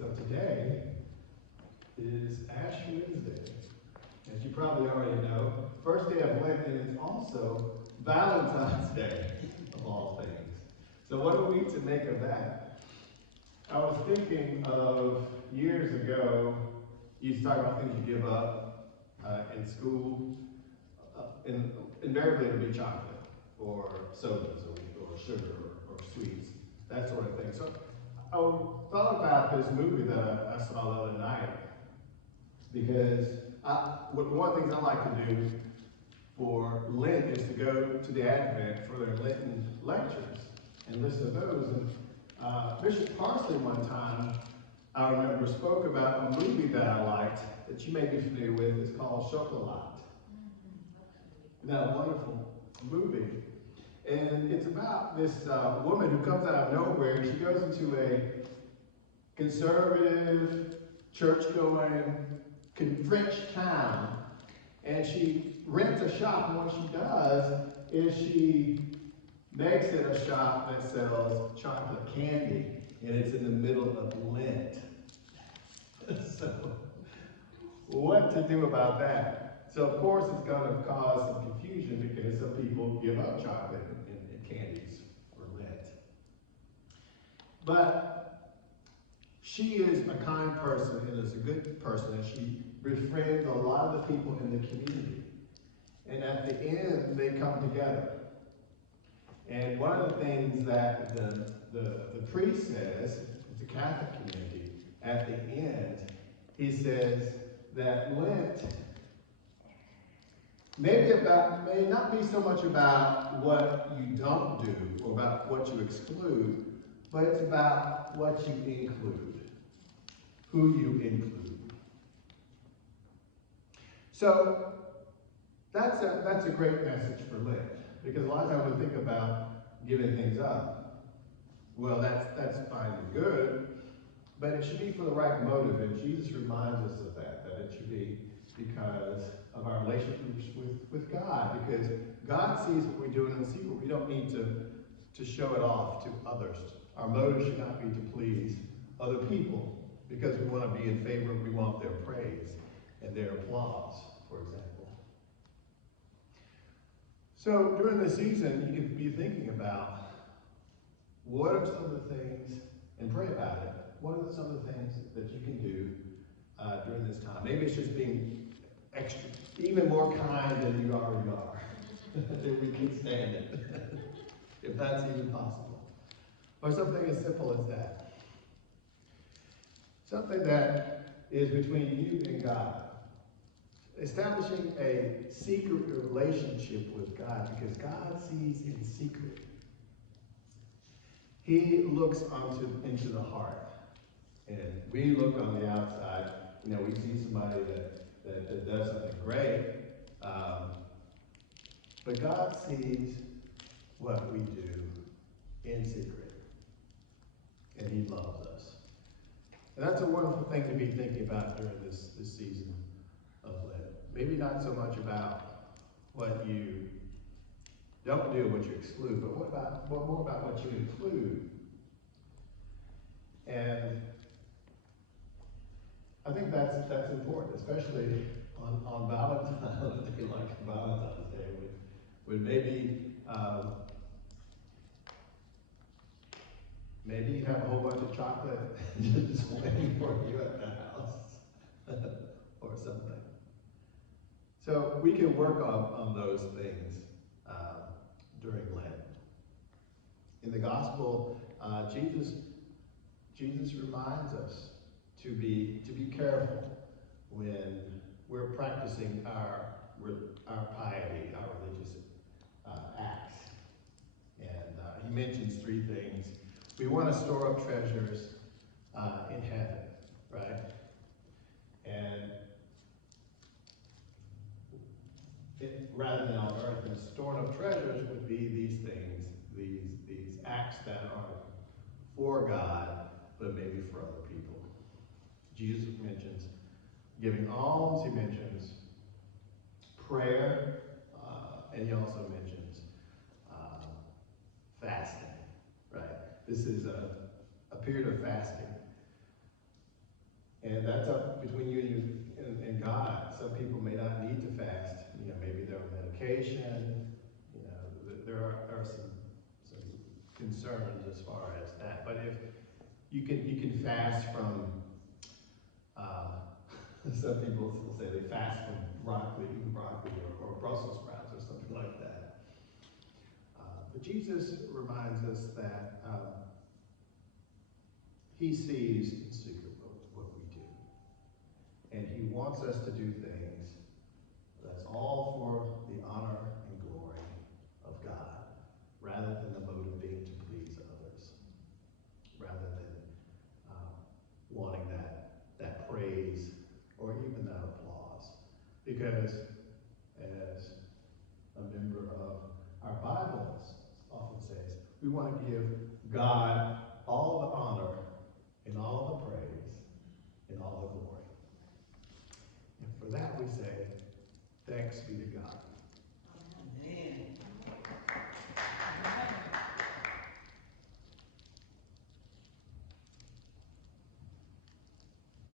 So today is Ash Wednesday, as you probably already know. First day of Lent, and it's also Valentine's Day, of all things. So what are we to make of that? I was thinking of years ago, you used to talk about things you give up in school. Invariably it would be chocolate, or sodas, or sugar, or sweets, that sort of thing. So I thought about this movie that I saw the other night, because one of the things I like to do for Lent is to go to the Advent for their Lenten lectures and listen to those. And Bishop Parsley one time, I remember, spoke about a movie that I liked that you may be familiar with. It's called Chocolat. Isn't that a wonderful movie? And it's about this woman who comes out of nowhere, and she goes into a conservative, church-going, French town, and she rents a shop, and what she does is she makes it a shop that sells chocolate candy, and it's in the middle of Lent. So, what to do about that? So, of course, it's going to cause some confusion because some people give up chocolate and candies for Lent. But she is a kind person and is a good person, and she befriends a lot of the people in the community. And at the end, they come together. And one of the things that the priest says, it's a Catholic community, at the end, he says that Lent may not be so much about what you don't do or about what you exclude, but it's about what you include, who you include. So that's a great message for Lent, because a lot of times we think about giving things up. Well, that's fine and good, but it should be for the right motive, and Jesus reminds us of that it should be because of our relationships with God, because God sees what we're doing in the secret. We don't need to show it off to others. Our motive should not be to please other people, because we want to be in favor, we want their praise and their applause, for example. So during the season, you can be thinking about what are some of the things, and pray about it, what are some of the things that you can do during this time? Maybe it's just being extra, even more kind than you already are, if we can stand it, if that's even possible. Or something as simple as that. Something that is between you and God. Establishing a secret relationship with God, because God sees in secret. He looks into the heart. And we look on the outside. You know, we see somebody that does something great. But God sees what we do in secret. And He loves us. And that's a wonderful thing to be thinking about during this season of Lent. Maybe not so much about what you don't do, what you exclude, but what more about what you include. And I think that's important, especially on Valentine's Day, like Valentine's Day, when maybe you have a whole bunch of chocolate just waiting for you at the house or something. So we can work on those things during Lent. In the gospel, Jesus reminds us to be careful when we're practicing our piety, our religious acts. And he mentions three things. We want to store up treasures in heaven, right? And rather than on earth, and storing up treasures would be these things, these acts that are for God, but maybe for other people. Jesus mentions giving alms, he mentions prayer, and he also mentions fasting, right? This is a period of fasting. And that's up between you and God. Some people may not need to fast. Maybe they're on medication. There are some concerns as far as that. But if you can fast from, some people will say they fast from broccoli, eating broccoli or Brussels sprouts or something like that. But Jesus reminds us that he sees in secret what we do. And he wants us to do things that's all for the honor and glory of God, rather than the motive being to please others, rather than wanting that praise or even that applause. Because as a member of our Bible often says, we want to give God all the honor and all the praise and all the glory. And for that we say, thanks be to God.